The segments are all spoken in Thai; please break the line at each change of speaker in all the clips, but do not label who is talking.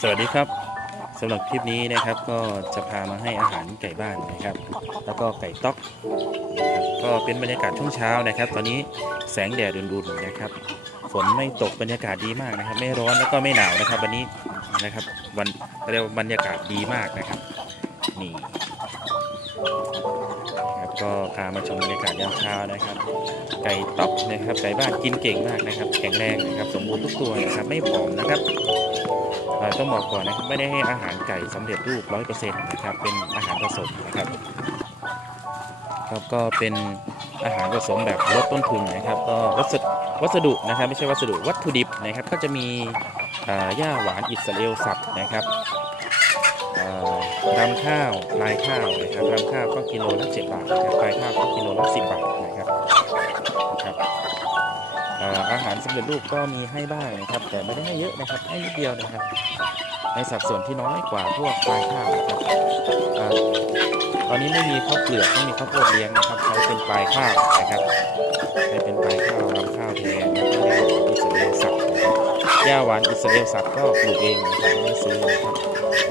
สวัสดีครับสำหรับคลิปนี้นะครับก็จะพามาให้อาหารไก่บ้านนะครับ แล้วก็ไก่ต๊อกนะครับก็เป็นบรรยากาศช่วงเช้านะครับ ตอนนี้แสงแดดรุนๆนะครับ ฝนไม่ตกบรรยากาศดีมากนะครับ ไม่ร้อนแล้วก็ไม่หนาวนะครับ วันนี้นะครับวันเรียกว่าบรรยากาศดีมากนะครับนี่ครับก็พามาชมบรรยากาศยามเช้านะครับ ไก่ต๊อกนะครับไก่บ้านกินเก่งมากนะครับ แข็งแรงนะครับ สมบูรณ์ทุกตัวนะครับ ไม่ผอมนะครับ ต้องบอกก่อนนะครับไม่ได้ให้อาหารไก่สำเร็จรูปร้อยเปอร์เซ็นต์นะครับเป็นอาหารผสมนะครับครับก็เป็นอาหารผสมแบบลดต้นทุนนะครับ ก็วัสดุวัสดุนะครับ ไม่ใช่วัสดุวัตถุดิบนะครับ ก็จะมีหญ้าหวานอิสราเอลสับนะครับอ่ารำข้าวลายข้าวนะครับรำข้าวก็กิโลละ7บาทนะครับลายข้าวก็กิโลละ10บาทนะครับนะครับ อาหารสำเร็จรูปก็มีให้บ้างนะครับ แต่ไม่ได้ให้เยอะนะครับให้นิดเดียวนะครับ ในสัดส่วนที่น้อยกว่าพวกปลายข้าวนะครับอตอนนี้ไม่มีข้าวเปลือกไม่มีข้าวโพดเลี้ยงนะครับใช้เป็นปลายข้าวนะครับใช้เป็นปลายข้าวรำข้าวแทนแล้วก็หญ้าหวานอิสราเอลสับนะครับหญ้าหวานอิสราเอลสับก็ปลูกเองนะครับไม่ซื้อนะครับ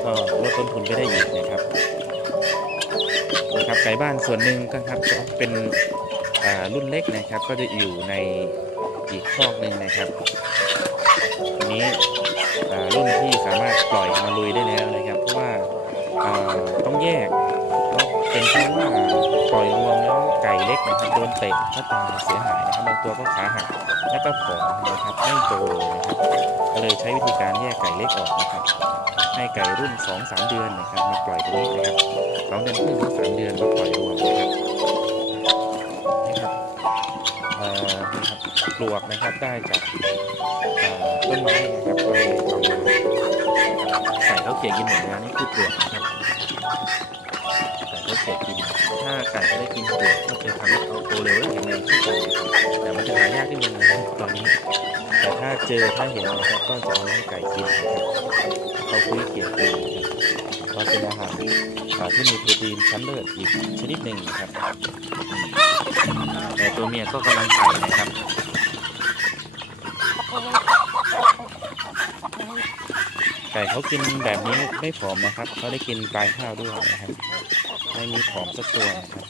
ก็ลดต้นทุนไปได้อีกนะครับนะครับไก่บ้านส่วนหนึ่งก็ครับจะเป็นอ่ารุ่นเล็กนะครับก็จะอยู่ใน อีกคอกหนึ่งนะครับอันนี้รุ่นที่สามารถปล่อยมาลุยได้แล้วนะครับ เพราะว่าต้องแยกเพราะเป็นเพราะว่าปล่อยรวมแล้วไก่เล็กนะครับโดนเตะก็ตาเสียหายนะครับบางตัวก็ขาหักแล้วก็ผอมนะครับไม่โตนะครับก็เลยใช้วิธีการแยกไก่เล็กออกนะครับ ให้ไก่รุ่น 2-3 เดือนนะครับมาปล่อยตรงนี้นะครับสองเดือนครึ่งถึงสามเดือนมา ลวกนะครับ ได้จากต้นไม้นะครับก็เลยเอามาใส่ข้าวเกรี๊ยกินหมดแล้วนี่คือเปลือกนะครับใส่ข้าวเกรี๊ยกิน ถ้าไก่ไม่ได้กินเปลือกก็จะทำให้เขาโตเร็วและแข็งแรงขึ้นกันนะครับแต่มันจะหายากนิดนึงนะครับตอนนี้ แต่ถ้าเจอถ้าเห็นนะครับก็จะเอาให้ไก่กินนะครับเขาคุยเกลี่ยกินเพราะเป็นอาหารอ่ที่มีโปรตีนชั้นเลิศอีกชนิดหนึ่งนะครับแต่ตัวเมียก็กำลังไข่นะครับ ไก่เขากินแบบนี้ไม่ผอมนะครับ เขาได้กินปลายข้าวด้วยนะครับ ไม่มีผอมสักตัวนะครับ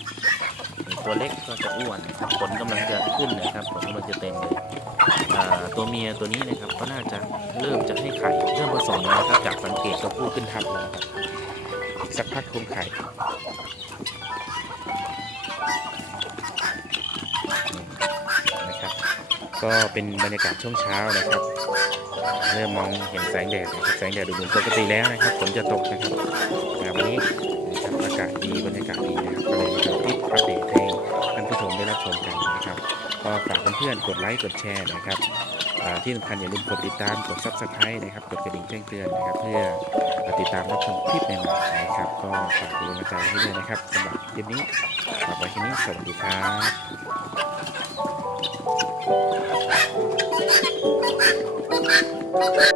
ตัวเล็กก็จะอ้วนนะครับขนกำลังจะขึ้นนะครับขนกำลังจะเต็มเลยตัวเมียตัวนี้นะครับก็น่าจะเริ่มจะให้ไข่เริ่มผสมแล้วครับจากสังเกตตัวผู้ขึ้นทับแล้วครับสักพักคงไข่ ก็เป็นบรรยากาศช่วงเช้านะครับ เริ่มมองเห็นแสงแดดนะครับแสงแดดดูเหมือนปกติแล้วนะครับฝนจะตกนะครับแต่วันนี้นะครับอากาศดีบรรยากาศดีนะครับก็เลยมาทำคลิปอัปเดตให้ท่านผู้ชมได้รับชมกันนะครับก็ฝากเพื่อนๆกดไลค์กดแชร์นะครับที่สำคัญอย่าลืมกดติดตามกด subscribe นะครับกดกระดิ่งแจ้งเตือนนะครับเพื่อ ติดตามรับชมคลิปใหม่ๆนะครับ ก็ฝากดูกำลังใจให้ด้วยนะครับสำหรับคลิปนี้ฝากไว้แค่นี้สวัสดีครับ